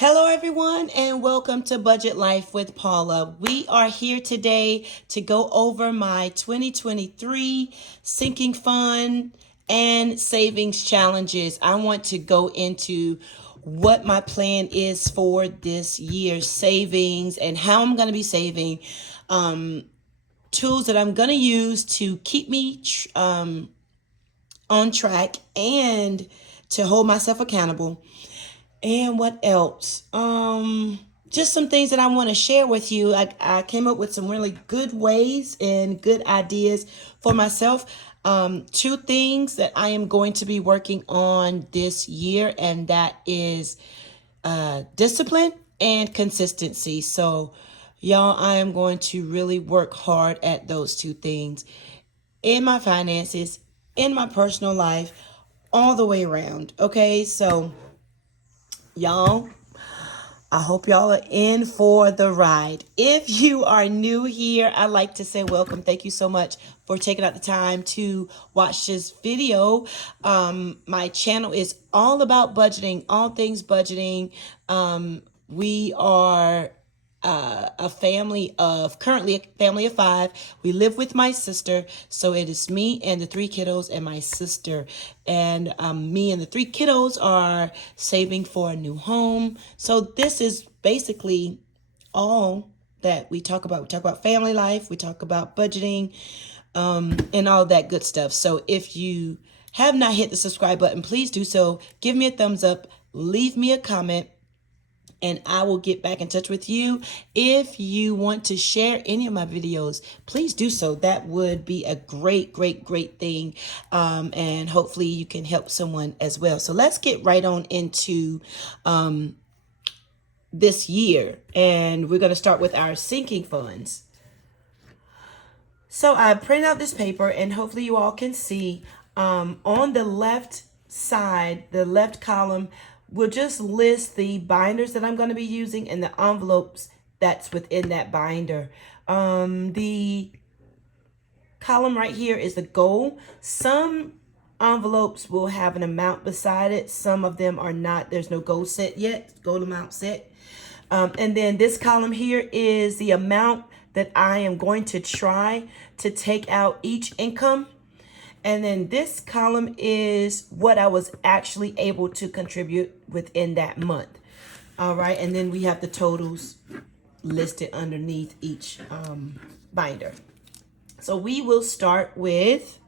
Hello, everyone, and welcome to Budget Life with Paula. We are here today to go over my 2023 sinking fund and savings challenges. I want to go into what my plan is for this year's savings and how I'm going to be saving, tools that I'm going to use to keep me on track and to hold myself accountable. And what else? Just some things that I want to share with you. I came up with some really good ways and good ideas for myself. Two things that I am going to be working on this year, and that is discipline and consistency. So, y'all, I am going to really work hard at those two things in my finances, in my personal life, all the way around. Okay, so y'all, I hope y'all are in for the ride. If you are new here, I'd like to say welcome. Thank you so much for taking out the time to watch this video. My channel is all about budgeting, all things budgeting. We are currently a family of five. We live with my sister, so it is me and the three kiddos and my sister. And me and the three kiddos are saving for a new home. So this is basically all that we talk about. We talk about family life, we talk about budgeting, and all that good stuff. So if you have not hit the subscribe button, please do so. Give me a thumbs up, leave me a comment, and I will get back in touch with you. If you want to share any of my videos, please do so. That would be a great thing. And hopefully you can help someone as well. So let's get right on into this year. And we're going to start with our sinking funds. So I printed out this paper, and hopefully you all can see on the left side, the left column, we'll just list the binders that I'm going to be using and the envelopes that's within that binder. The column right here is the goal. Some envelopes will have an amount beside it. Some of them are not. There's no goal set yet, goal amount set. And then this column here is the amount that I am going to try to take out each income. And then this column is what I was actually able to contribute within that month. All right. And then we have the totals listed underneath each binder. So we will start with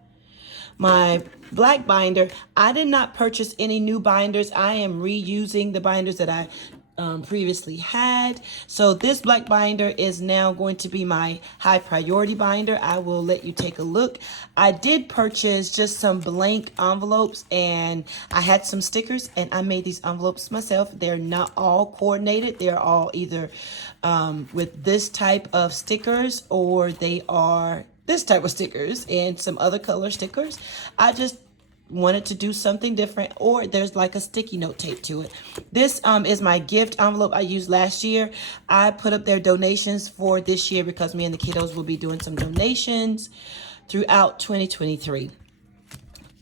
my black binder. I did not purchase any new binders. I am reusing the binders that I previously had. So this black binder is now going to be my high priority binder. I will let you take a look. I did purchase just some blank envelopes, and I had some stickers, and I made these envelopes myself. They're not all coordinated. They're all either with this type of stickers, or they are this type of stickers and some other color stickers. I just wanted to do something different, or there's like a sticky note taped to it. This is my gift envelope I used last year. I put up their donations for this year because me and the kiddos will be doing some donations throughout 2023.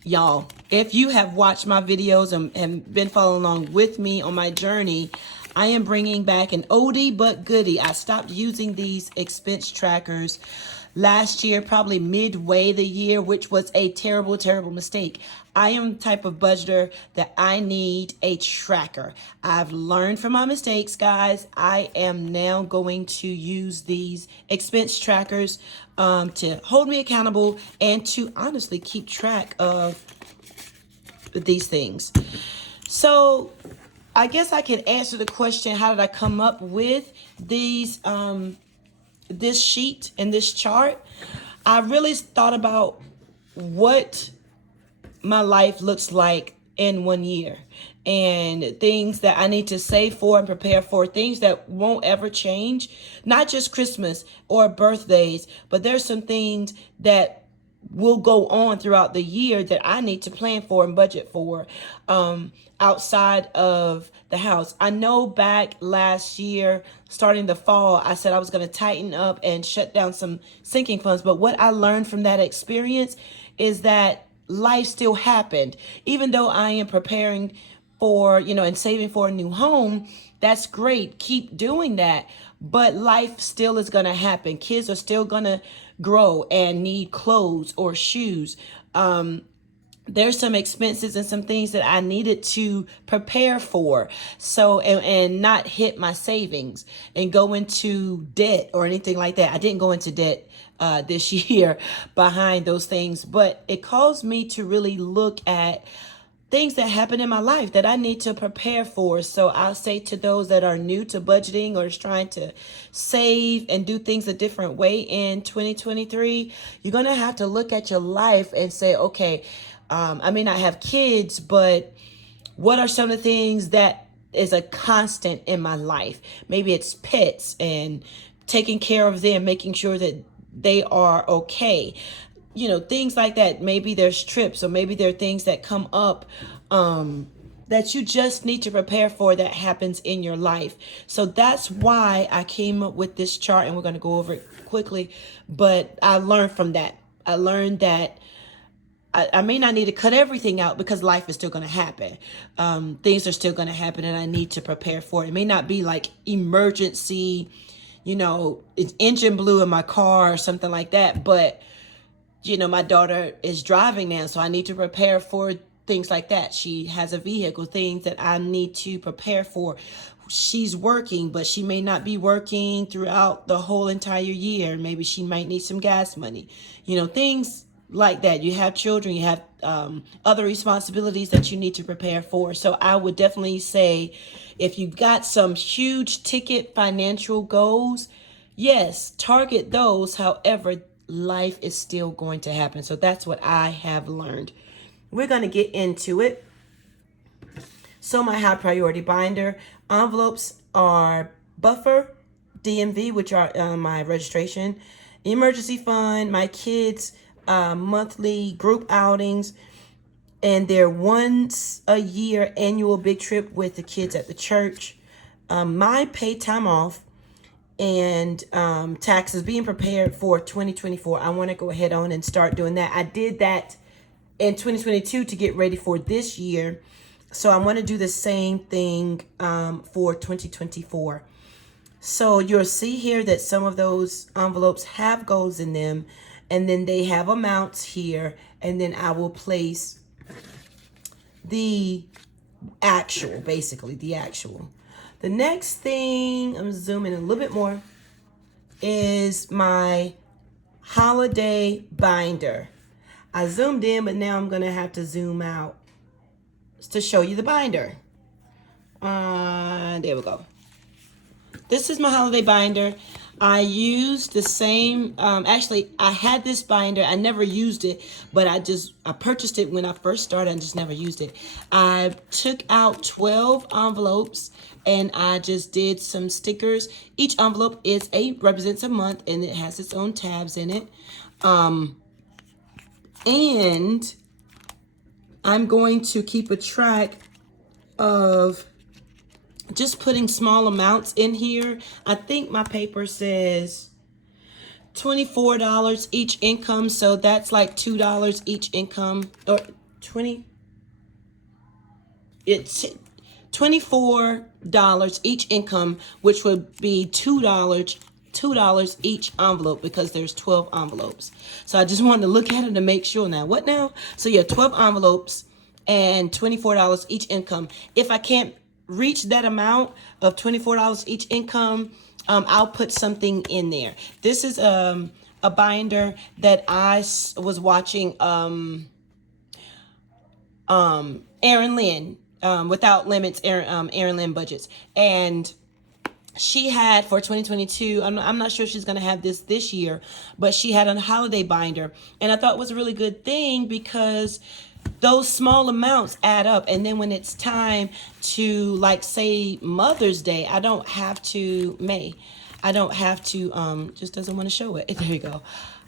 Y'all, if you have watched my videos and been following along with me on my journey, I am bringing back an oldie but goodie. I stopped using these expense trackers last year, probably midway the year, which was a terrible mistake. I am the type of budgeter that I need a tracker. I've learned from my mistakes, guys. I am now going to use these expense trackers to hold me accountable and to honestly keep track of these things. So I guess I can answer the question, how did I come up with these this sheet and this chart? I really thought about what my life looks like in 1 year, and things that I need to save for and prepare for, things that won't ever change, not just Christmas or birthdays, but there's some things that will go on throughout the year that I need to plan for and budget for outside of the house. I know back last year, starting the fall, I said I was going to tighten up and shut down some sinking funds. But what I learned from that experience is that life still happened. Even though I am preparing for, and saving for a new home, that's great. Keep doing that. But life still is going to happen. Kids are still going to grow and need clothes or shoes. There's some expenses and some things that I needed to prepare for. So, and not hit my savings and go into debt or anything like that. I didn't go into debt this year behind those things, but it caused me to really look at things that happen in my life that I need to prepare for. So I'll say to those that are new to budgeting or is trying to save and do things a different way in 2023, you're going to have to look at your life and say, okay, I may not have kids, but what are some of the things that is a constant in my life? Maybe it's pets and taking care of them, making sure that they are okay. Things like that. Maybe there's trips, or maybe there are things that come up that you just need to prepare for that happens in your life. So that's why I came up with this chart, and we're going to go over it quickly. But I learned from that. I learned that I may not need to cut everything out because life is still going to happen. Things are still going to happen, and I need to prepare for it. It may not be like emergency, it's engine blew in my car or something like that, but my daughter is driving now, so I need to prepare for things like that. She has a vehicle, things that I need to prepare for. She's working, but she may not be working throughout the whole entire year. Maybe she might need some gas money, things like that. You have children, you have other responsibilities that you need to prepare for. So I would definitely say if you've got some huge ticket financial goals, yes, target those. However, life is still going to happen. So that's what I have learned. We're going to get into it. So my high priority binder envelopes are buffer, DMV, which are my registration, emergency fund, my kids' monthly group outings, and their once a year annual big trip with the kids at the church, my paid time off, and taxes, being prepared for 2024. I want to go ahead on and start doing that. I did that in 2022 to get ready for this year. So I want to do the same thing for 2024. So you'll see here that some of those envelopes have goals in them, and then they have amounts here, and then I will place the actual, basically the actual. The next thing, I'm zooming in a little bit more, is my holiday binder. I zoomed in, but now I'm going to have to zoom out to show you the binder. There we go. This is my holiday binder. I used the same, actually, I had this binder. I never used it, but I purchased it when I first started and just never used it. I took out 12 envelopes and I just did some stickers. Each envelope represents a month, and it has its own tabs in it. And I'm going to keep a track of just putting small amounts in here. I think my paper says $24 each income, so that's like $2 each income, or 20. It's $24 each income, which would be $2 each envelope, because there's 12 envelopes. So I just wanted to look at it to make sure. Now, what now? So yeah, 12 envelopes and $24 each income. If I can't reach that amount of $24 each income, I'll put something in there. This is a binder that I was watching Erin Lynn, Without Limits, Erin Lynn Budgets, and she had for 2022, I'm not sure she's going to have this year, but she had a holiday binder, and I thought it was a really good thing because those small amounts add up. And then when it's time to, like, say Mother's Day, I don't have to, just doesn't want to show it. There you go.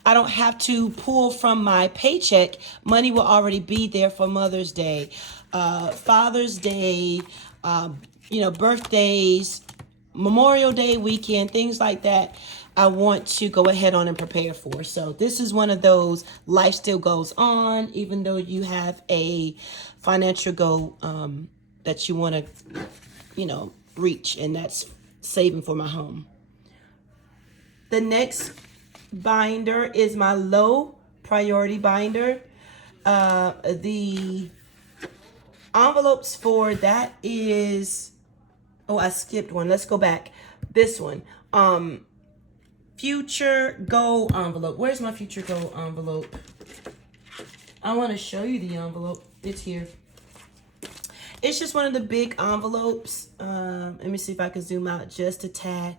I don't have to pull from my paycheck. Money will already be there for Mother's Day, Father's Day, birthdays, Memorial Day weekend, things like that. I want to go ahead on and prepare for. So this is one of those, life still goes on, even though you have a financial goal that you want to, reach, and that's saving for my home. The next binder is my low priority binder. The envelopes for that is, oh, I skipped one. Let's go back. This one. Future Goal envelope. Where's my Future Goal envelope? I want to show you the envelope. It's here. It's just one of the big envelopes. Let me see if I can zoom out just a tad.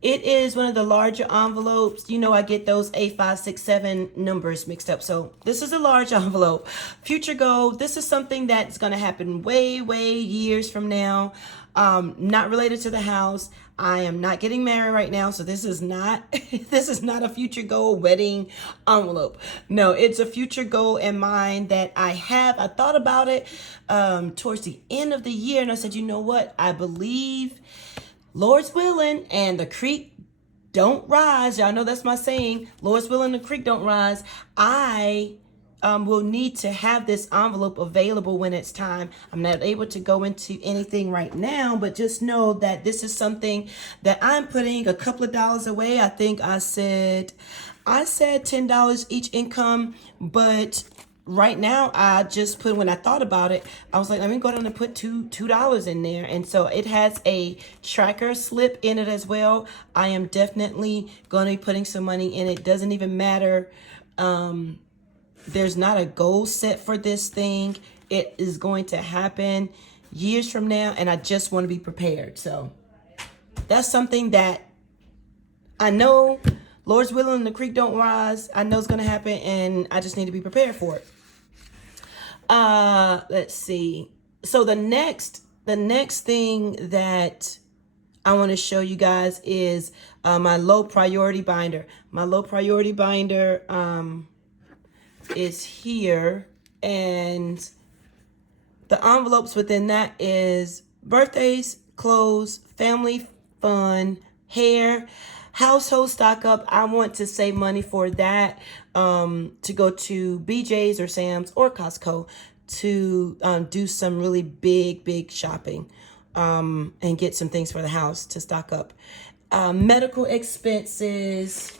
It is one of the larger envelopes. You know, I get those A5, 6, 7 numbers mixed up. So this is a large envelope. Future goal. This is something that's going to happen way years from now. Not related to the house. I am not getting married right now, so this is not a future goal wedding envelope. No, it's a future goal in mind that I have. I thought about it towards the end of the year, and I said, you know what? I believe, Lord's willing, and the creek don't rise. Y'all know that's my saying. Lord's willing, the creek don't rise. I will need to have this envelope available when it's time. I'm not able to go into anything right now, but just know that this is something that I'm putting a couple of dollars away. I think I said $10 each income, but right now I just put, when I thought about it, I was like, let me go down and put $2 in there. And so it has a tracker slip in it as well. I am definitely going to be putting some money in it. Doesn't even matter. There's not a goal set for this thing. It is going to happen years from now, and I just want to be prepared. So that's something that I know, Lord's willing, the creek don't rise. I know it's going to happen, and I just need to be prepared for it. Let's see. So the next thing that I want to show you guys is my low priority binder. My low priority binder is here, and the envelopes within that is birthdays, clothes, family fun, hair, household stock up. I want to save money for that, to go to BJ's or Sam's or Costco to do some really big shopping, and get some things for the house to stock up. Medical expenses.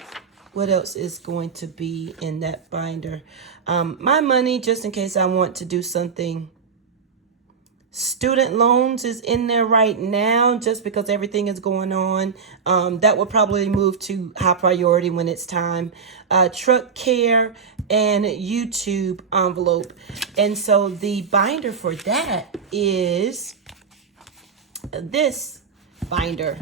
What else is going to be in that binder? My money, just in case I want to do something. Student loans is in there right now, just because everything is going on. That will probably move to high priority when it's time. Truck care and YouTube envelope. And so the binder for that is this binder.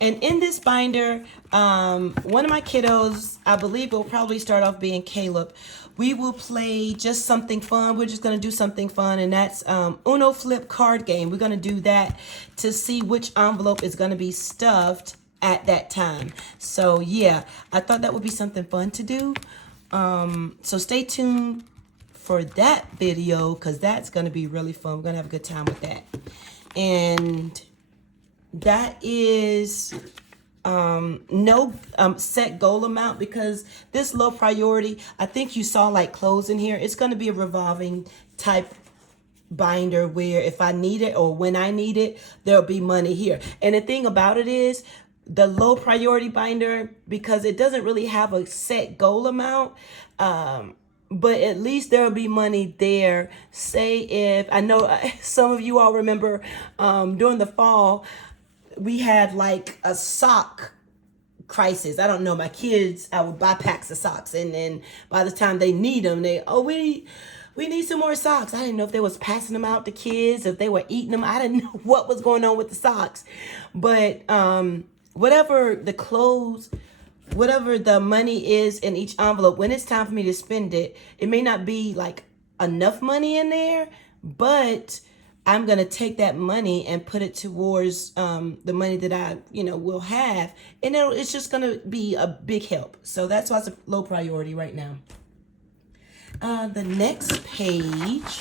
And in this binder, one of my kiddos, I believe will probably start off being Caleb. We will play just something fun. We're just going to do something fun, and that's Uno Flip card game. We're going to do that to see which envelope is going to be stuffed at that time. So yeah, I thought that would be something fun to do. So stay tuned for that video, because that's going to be really fun. We're going to have a good time with that. And that is no set goal amount, because this low priority, I think you saw like clothes in here. It's going to be a revolving type binder where if I need it or when I need it, there'll be money here. And the thing about it is, the low priority binder, because it doesn't really have a set goal amount, but at least there'll be money there. Say if, I know some of you all remember during the fall, we had like a sock crisis. I don't know, my kids, I would buy packs of socks, and then by the time they need them, we need some more socks. I didn't know if they was passing them out to kids, if they were eating them. I didn't know what was going on with the socks. But whatever the clothes, whatever the money is in each envelope, when it's time for me to spend it, it may not be like enough money in there, but I'm going to take that money and put it towards the money that I, will have. And it's just going to be a big help. So that's why it's a low priority right now. The next page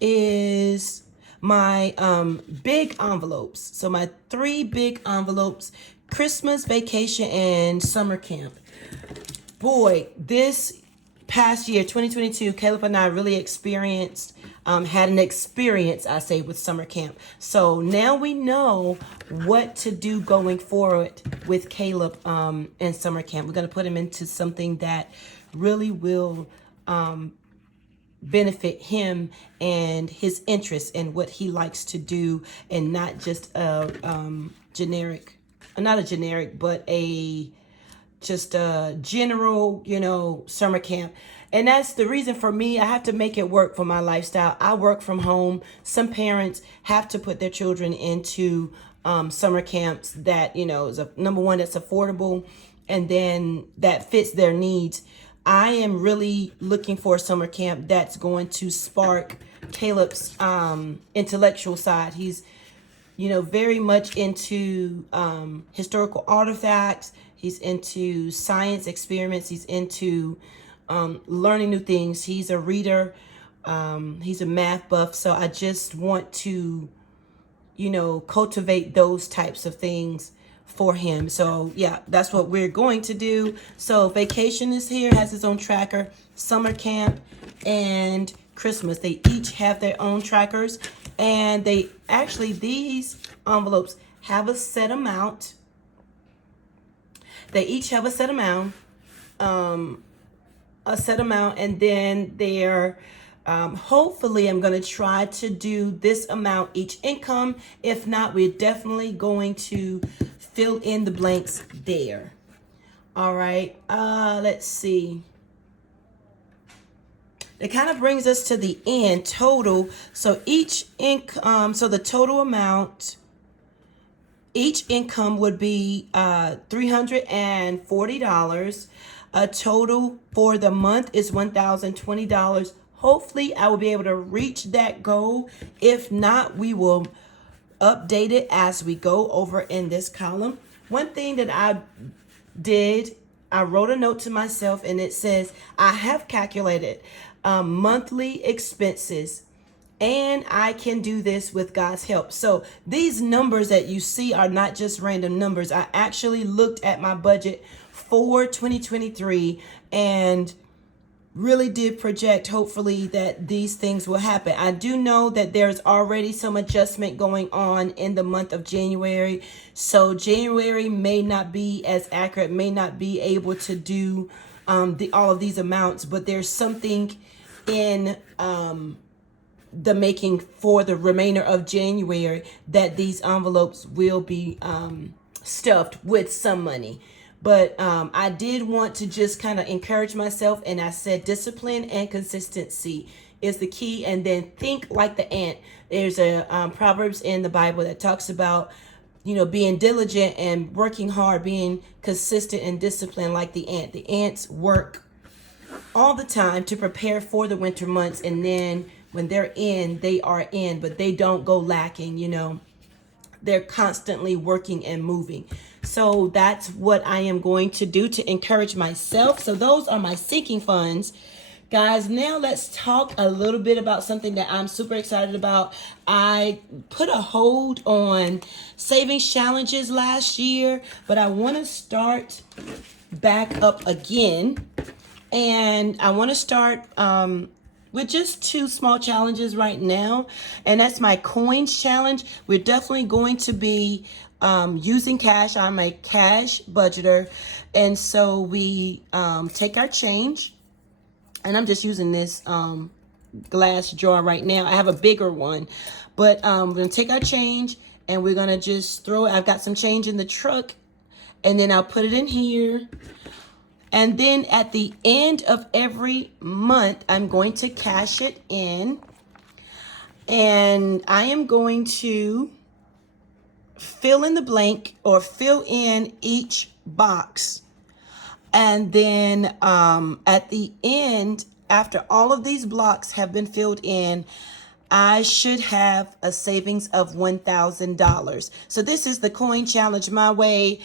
is my big envelopes. So my 3 big envelopes: Christmas, vacation, and summer camp. Boy, this past year, 2022, Caleb and I really experienced had an experience, I say, with summer camp. So now we know what to do going forward with Caleb in summer camp. We're going to put him into something that really will benefit him and his interests and what he likes to do, and not just a generic, not a generic, but just a general, summer camp. And that's the reason for me. I have to make it work for my lifestyle. I work from home. Some parents have to put their children into summer camps that, is number one, that's affordable, and then that fits their needs. I am really looking for a summer camp that's going to spark Caleb's intellectual side. He's, very much into historical artifacts. He's into science experiments. He's into learning new things. He's a reader. He's a math buff. So I just want to, cultivate those types of things for him. So yeah, that's what we're going to do. So vacation is here, has its own tracker. Summer camp and Christmas, they each have their own trackers. And these envelopes have a set amount. They each have a set amount, and then they're, hopefully I'm going to try to do this amount each income. If not, we're definitely going to fill in the blanks there. All right, let's see. It kind of brings us to the end total. So each income, so the total amount, each income would be $340. A total for the month is $1,020. Hopefully I will be able to reach that goal. If not, we will update it as we go over in this column. One thing that I did, I wrote a note to myself, and it says, I have calculated monthly expenses, and I can do this with God's help. So these numbers that you see are not just random numbers. I actually looked at my budget for 2023 and really did project, hopefully, that these things will happen. I do know that there's already some adjustment going on in the month of January. So January may not be as accurate, may not be able to do all of these amounts, but there's something in the making for the remainder of January that these envelopes will be stuffed with some money. But I did want to just kind of encourage myself, and I said discipline and consistency is the key, and then think like the ant. There's a Proverbs in the Bible that talks about, being diligent and working hard, being consistent and disciplined like the ant. The ants work all the time to prepare for the winter months, and then when they're in, they are in, but they don't go lacking. They're constantly working and moving. So that's what I am going to do to encourage myself. So those are my sinking funds. Guys, now let's talk a little bit about something that I'm super excited about. I put a hold on savings challenges last year, but I want to start back up again. And I want to start with just 2 small challenges right now. And that's my coins challenge. We're definitely going to be using cash. I'm a cash budgeter. And so we take our change. And I'm just using this glass jar right now. I have a bigger one. But we're going to take our change and we're going to just throw it. I've got some change in the truck. And then I'll put it in here. And then at the end of every month, I'm going to cash it in. And I am going to fill in the blank, or fill in each box. And then at the end, after all of these blocks have been filled in, I should have a savings of $1,000. So this is the coin challenge my way.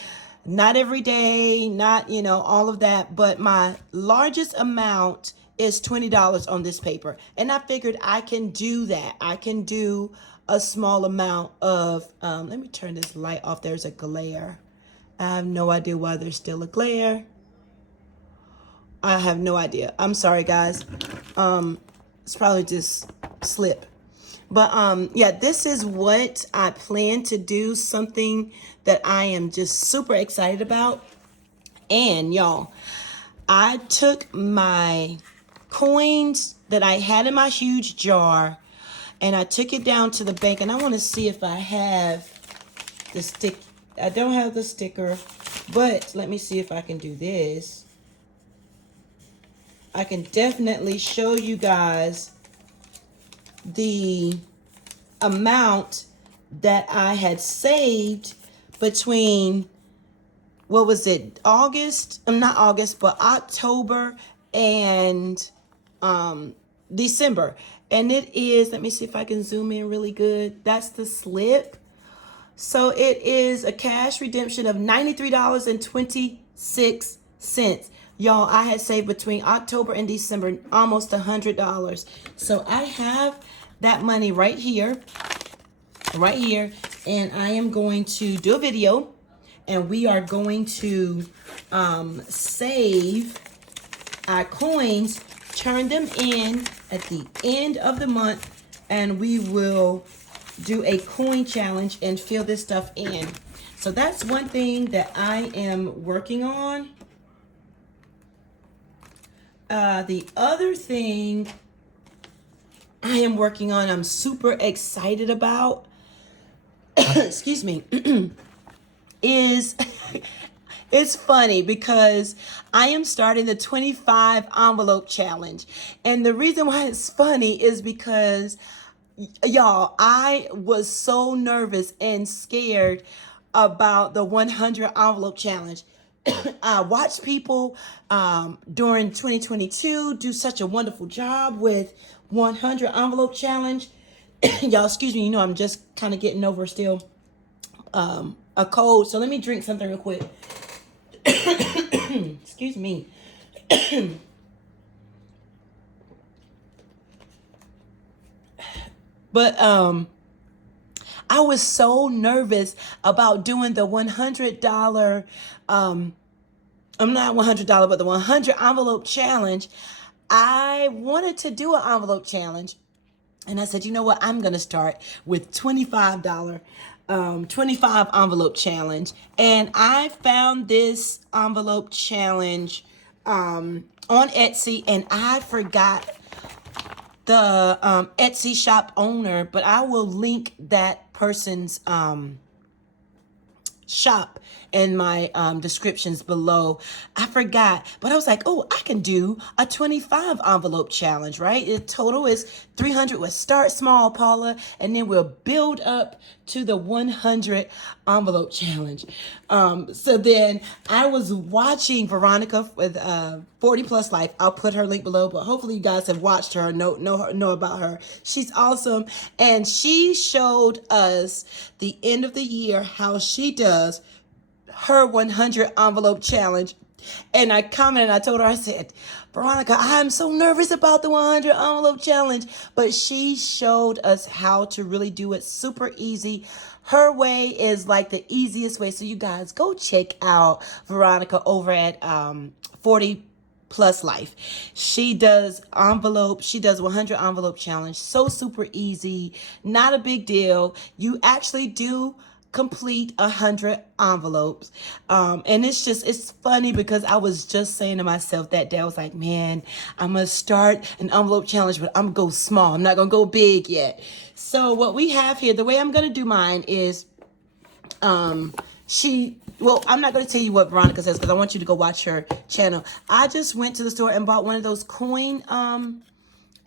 Not every day, not, all of that. But my largest amount is $20 on this paper. And I figured I can do that. I can do a small amount of, let me turn this light off. There's a glare. I have no idea why there's still a glare. I have no idea. I'm sorry, guys. It's probably just slip. But yeah, this is what I plan to do, something that I am just super excited about. And y'all, I took my coins that I had in my huge jar and I took it down to the bank, and I want to see if I have the stick. I don't have the sticker, but let me see if I can do this. I can definitely show you guys the amount that I had saved between, what was it, August? Not August, but October and December. And it is, let me see if I can zoom in really good. That's the slip. So it is a cash redemption of $93.26. Y'all, I had saved between October and December almost $100. So I have that money right here, and I am going to do a video, and we are going to save our coins, turn them in at the end of the month, and we will do a coin challenge and fill this stuff in. So that's one thing that I am working on. The other thing I am working on, I'm super excited about, excuse me, is it's funny because I am starting the 25 envelope challenge. And the reason why it's funny is because, y'all, I was so nervous and scared about the 100 envelope challenge. I watched people during 2022 do such a wonderful job with 100 envelope challenge. Y'all, excuse me, you know I'm just kind of getting over still a cold. So let me drink something real quick. Excuse me. But I was so nervous about doing the $100 I'm not $100, but the 100 envelope challenge. I wanted to do an envelope challenge, and I said, you know what, I'm gonna start with $25 25 envelope challenge. And I found this envelope challenge on Etsy, and I forgot the Etsy shop owner, but I will link that person's shop in my descriptions below. I forgot, but I was like, oh, I can do a 25 envelope challenge, right? The total is 300. We'll start small, Paula, and then we'll build up to the 100 envelope challenge. So then I was watching Veronica with 40 Plus Life. I'll put her link below, but hopefully you guys have watched her, know about her. She's awesome, and she showed us the end of the year how she does her 100 envelope challenge. And I commented, I told her, I said, Veronica, I'm so nervous about the 100 envelope challenge. But she showed us how to really do it super easy. Her way is like the easiest way. So you guys go check out Veronica over at 40 Plus Life. She does 100 envelope challenge. So super easy, not a big deal. You actually do complete 100 envelopes. And it's funny because I was just saying to myself that day, I was like, man, I'm gonna start an envelope challenge, but I'm gonna go small. I'm not gonna go big yet. So what we have here, the way I'm gonna do mine is, I'm not going to tell you what Veronica says because I want you to go watch her channel. I just went to the store and bought one of those coin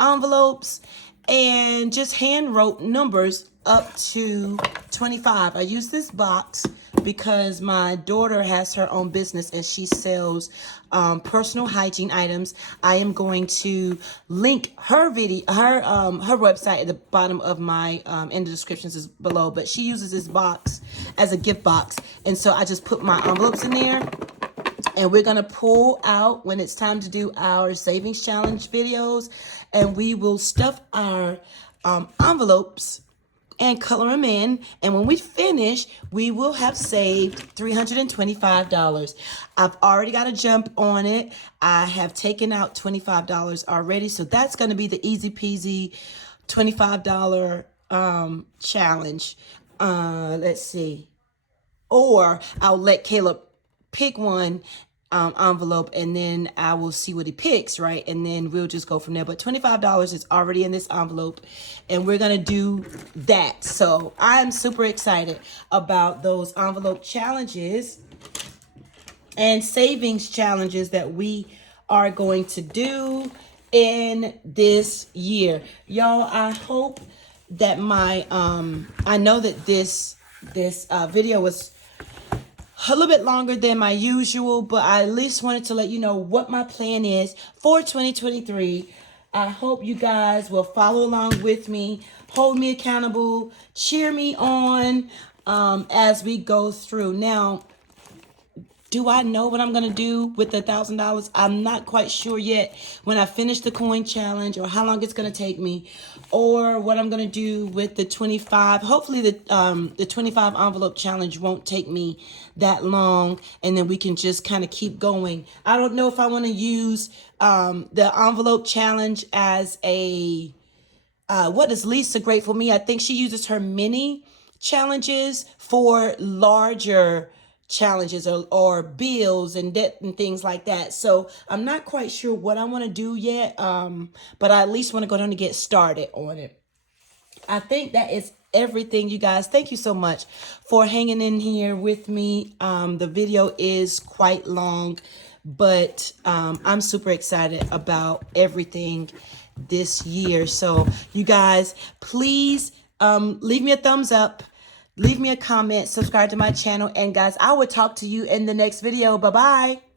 envelopes and just hand wrote numbers up to 25. I use this box because my daughter has her own business and she sells personal hygiene items. I am going to link her video, her website at the bottom of my in the descriptions is below. But she uses this box as a gift box, and so I just put my envelopes in there. And we're gonna pull out when it's time to do our savings challenge videos, and we will stuff our envelopes and color them in. And when we finish, we will have saved $325. I've already got a jump on it. I have taken out $25 already. So that's going to be the easy peasy $25 challenge. Let's see. Or I'll let Caleb pick one envelope, and then I will see what he picks, right? And then we'll just go from there. But $25 is already in this envelope, and we're gonna do that. So I'm super excited about those envelope challenges and savings challenges that we are going to do in this year. Y'all, I hope that my I know that this video was a little bit longer than my usual, but I at least wanted to let you know what my plan is for 2023. I hope you guys will follow along with me, hold me accountable, cheer me on as we go through. Now, do I know what I'm going to do with the $1,000? I'm not quite sure yet when I finish the coin challenge, or how long it's going to take me, or what I'm going to do with the 25. Hopefully the 25 envelope challenge won't take me that long, and then we can just kind of keep going. I don't know if I want to use the envelope challenge as a what is Lisa great for me? I think she uses her mini challenges for larger challenges or bills and debt and things like that. So I'm not quite sure what I want to do yet, but I at least want to go down and get started on it. I think that is everything, you guys. Thank you so much for hanging in here with me. The video is quite long, but I'm super excited about everything this year. So you guys, please leave me a thumbs up, leave me a comment, subscribe to my channel, and guys, I will talk to you in the next video. Bye-bye.